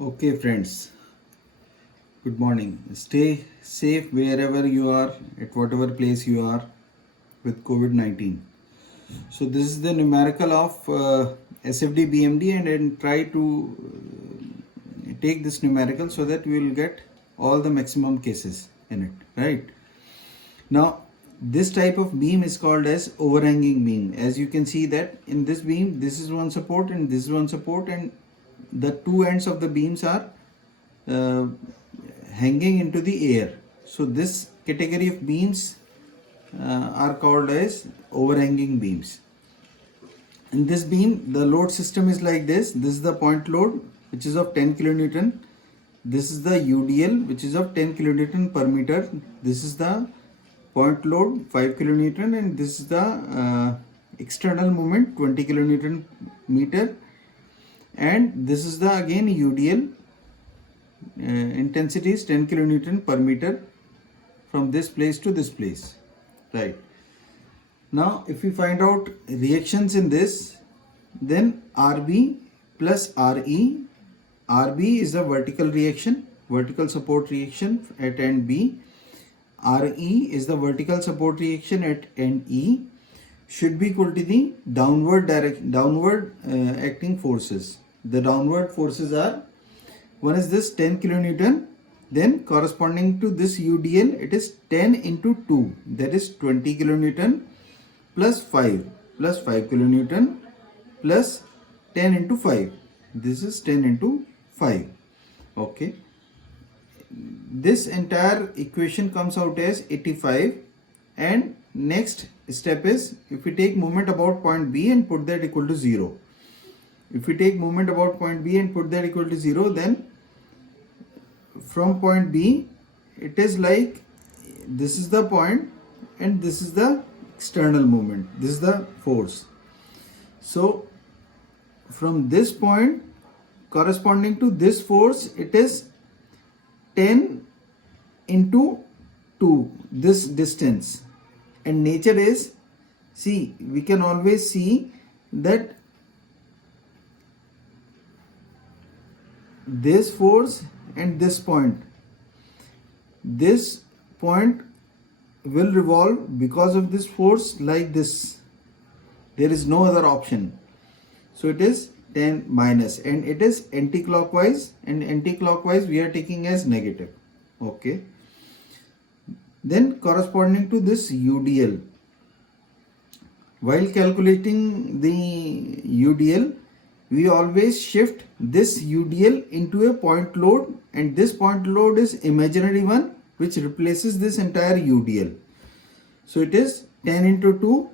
Okay, friends, good morning. Stay safe wherever you are, at whatever place you are with COVID 19. So, this is the numerical of SFD BMD, and then try to take this numerical so that we will get all the maximum cases in it, right? Now, this type of beam is called as overhanging beam. As you can see that in this beam, this is one support and this is one support, and the two ends of the beams are uh, hanging into the air. So this category of beams are called as overhanging beams. In this beam, the load system is like this. This is the point load, which is of 10 kilonewton. This is the UDL, which is of 10 kilonewton per meter. This is the point load 5 kilonewton, and this is the external moment 20 kilonewton meter, and this is the again UDL, intensity is 10 kilonewton per meter from this place to this place, right? Now if we find out reactions in this, then RB plus RE. RB is the vertical reaction, vertical support reaction at end B. RE is the vertical support reaction at end E, should be equal to the downward acting forces. The downward forces are, one is this 10 kilonewton, then corresponding to this UDL, it is 10 into 2, that is 20 kilonewton plus 5 kilonewton plus 10 into 5, this is 10 into 5. Okay, this entire equation comes out as 85, and next step is, if we take moment about point B and put that equal to 0. If we take moment about point B and put that equal to 0, then from point B, it is like this is the point and this is the external moment, this is the force. So from this point corresponding to this force, it is 10 into 2, this distance, and nature is, see, we can always see that this force and this point will revolve because of this force like this. There is no other option. So it is 10 minus, and it is anti-clockwise, and anti-clockwise we are taking as negative. Okay, then corresponding to this UDL, while calculating the UDL, we always shift this UDL into a point load, and this point load is imaginary one which replaces this entire UDL. So it is 10 into 2,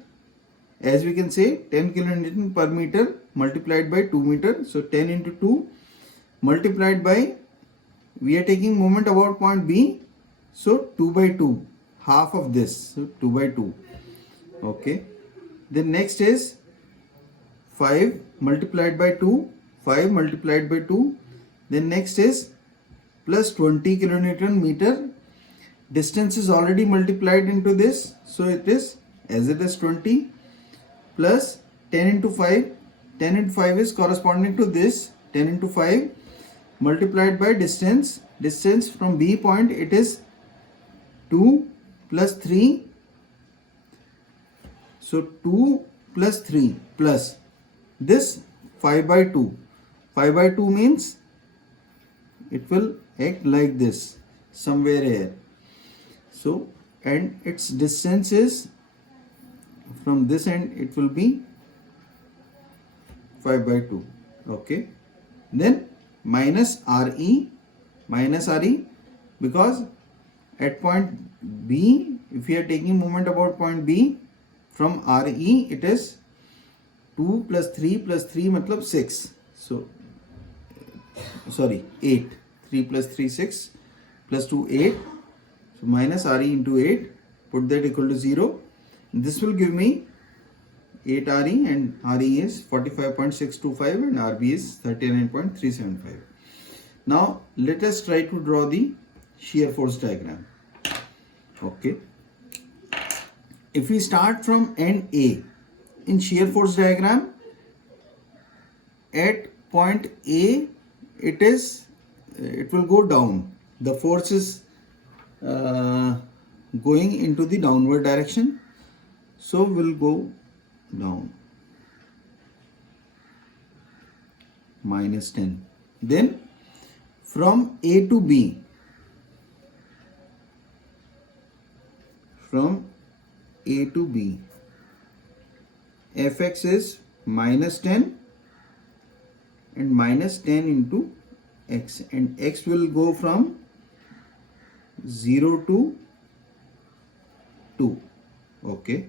as we can say 10 kilonewton per meter multiplied by 2 meter. So 10 into 2 multiplied by, we are taking moment about point B, so 2 by 2, half of this, so 2 by 2. Okay, then next is 5 multiplied by 2, 5 multiplied by 2, then next is plus 20 kilonewton meter. Distance is already multiplied into this, so it is as it is 20 plus 10 into 5. 10 into 5 is corresponding to this, 10 into 5 multiplied by distance. Distance from B point, it is 2 plus 3. So 2 plus 3 plus this 5 by 2. 5 by 2 means it will act like this somewhere here. So, and its distance is from this end, it will be 5 by 2. Okay, then minus RE, because at point B, if we are taking moment about point B, from RE it is 2 plus 3 matlab 6. So sorry, 8. 3 plus 3 6 plus 2 8. So minus RE into 8, put that equal to 0. This will give me 8 RE, and RE is 45.625 and RB is 39.375. Now let us try to draw the shear force diagram. Okay, if we start from end A, in shear force diagram, at point A it is it will go down. The force is going into the downward direction, so will go down, minus 10. Then from A to B, from A to B, Fx is minus 10 and minus 10 into x, and x will go from 0 to 2. Okay.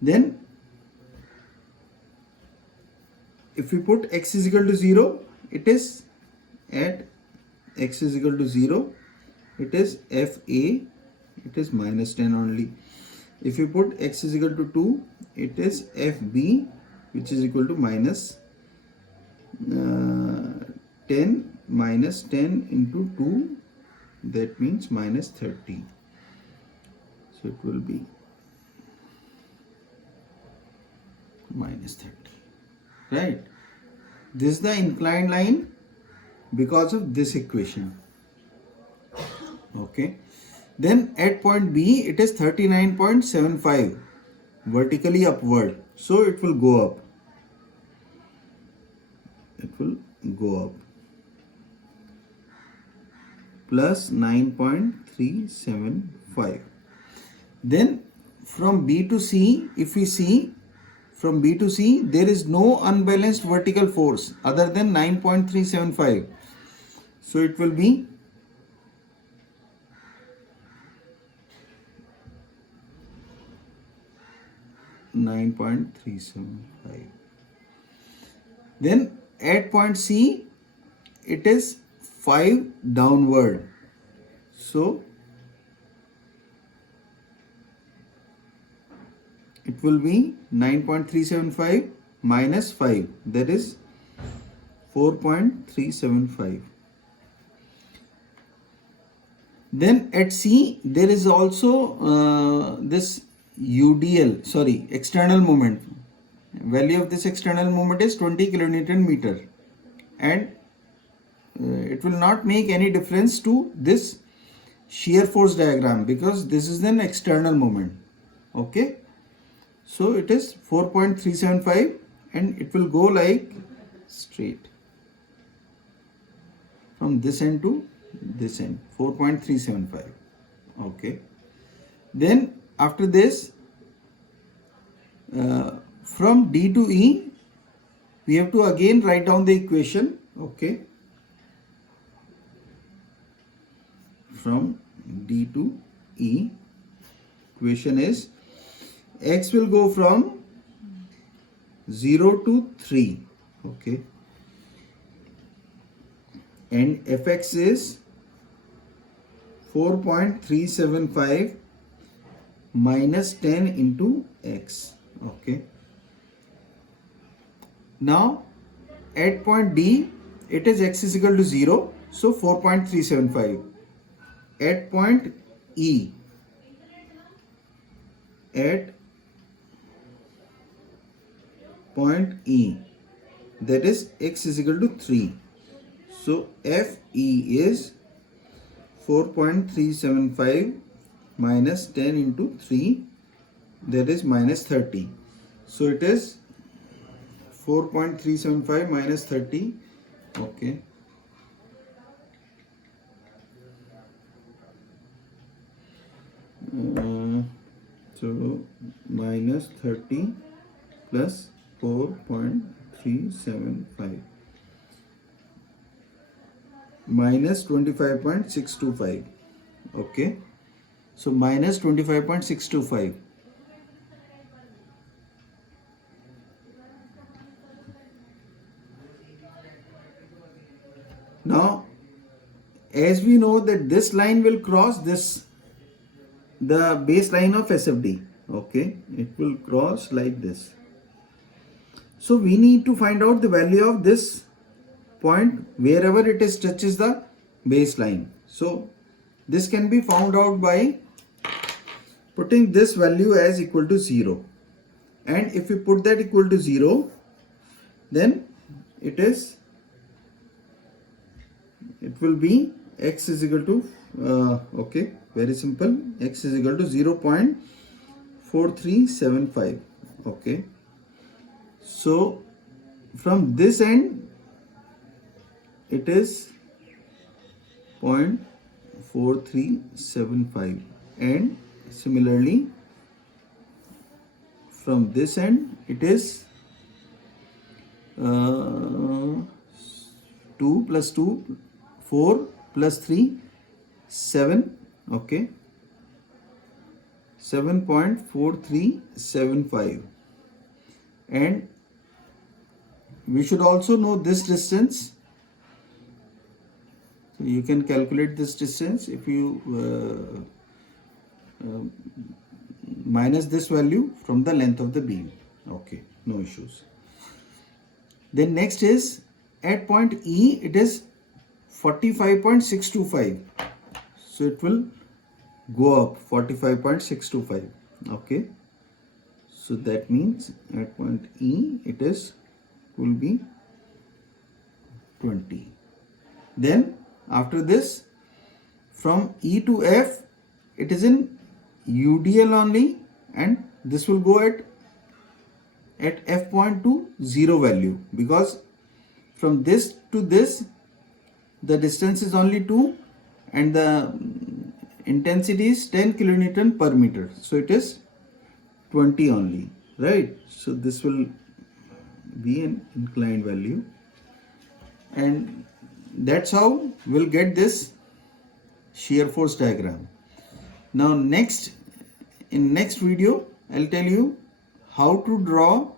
Then if we put x is equal to 0, it is at x is equal to 0, it is Fa, it is minus 10 only. If you put x is equal to 2, it is Fb, which is equal to minus 10 minus 10 into 2, that means minus 30. So it will be minus 30, right? This is the inclined line because of this equation. Okay. Then at point B, it is 39.75 vertically upward. So it will go up. It will go up. Plus 9.375. Then from B to C, if we see from B to C, there is no unbalanced vertical force other than 9.375. So it will be (9.375). Then at point C, it is 5 downward. So it will be 9.375 minus 5, that is 4.375. Then at C, there is also this UDL, sorry, external moment. Value of this external moment is 20 kilonewton meter, and it will not make any difference to this shear force diagram because this is an external moment. Okay. So it is 4.375 and it will go like straight from this end to this end, 4.375. Okay. Then after this, from D to E, we have to again write down the equation. Okay. From D to E, equation is x will go from 0 to 3. Okay. And Fx is 4.375 minus 10 into x. Okay. Now at point D, it is x is equal to 0, so 4.375. At point E, at point E, that is x is equal to 3. So Fe is 4.375 minus 10 into 3, that is minus 30. So it is 4.375 minus 30. Okay. So minus 30 plus 4.375 minus 25.625. Okay. So minus 25.625. Now, as we know that this line will cross this, the baseline of SFD. Okay, it will cross like this. So we need to find out the value of this point wherever it is touches the baseline. So this can be found out by putting this value as equal to 0. And if we put that equal to 0, then it is it will be x is equal to okay, very simple, x is equal to 0.4375. okay, so from this end it is 0.4375, and similarly from this end it is 2 plus 2, 4 plus 3, 7. okay, 7.4375, and we should also know this distance. So you can calculate this distance if you minus this value from the length of the beam. Okay, no issues. Then next is at point E, it is 45.625. So it will go up 45.625. okay, so that means at point E it will be 20. Then after this, from E to F it is in UDL only, and this will go at F point to 0 value, because from this to this the distance is only 2 and the intensity is 10 kilonewton per meter, so it is 20 only, right? So this will be an inclined value, and that's how we'll get this shear force diagram. Now in next video I'll tell you how to draw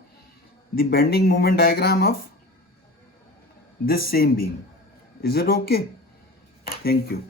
the bending moment diagram of this same beam. Is it okay? Thank you.